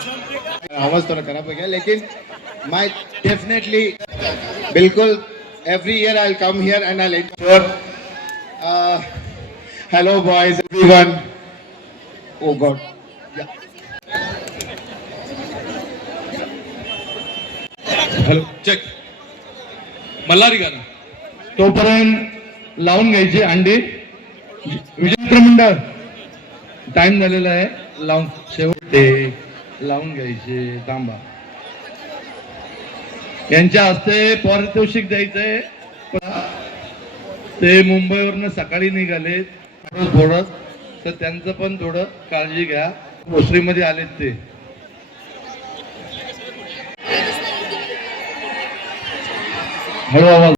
आवाज थोड़ा खराब हो गया लेकिन मैं डेफिनेटली बिल्कुल every year I'll come here and I'll ensure hello boys everyone. Oh god. Yeah. Hello check Malhari गाणं तोपर्यंत लावून घ्यायची अंडी. विजय मंडळ टाइम झालेला आहे, लावून शेवटे लावून घ्यायचे. थांबा, यांच्या हस्ते पारितोषिक द्यायचंय. ते मुंबईवरनं सकाळी निघाले थोडं, तर त्यांचं पण थोडं काळजी घ्या. भोसरीमध्ये आलेत ते. हळू आवाज.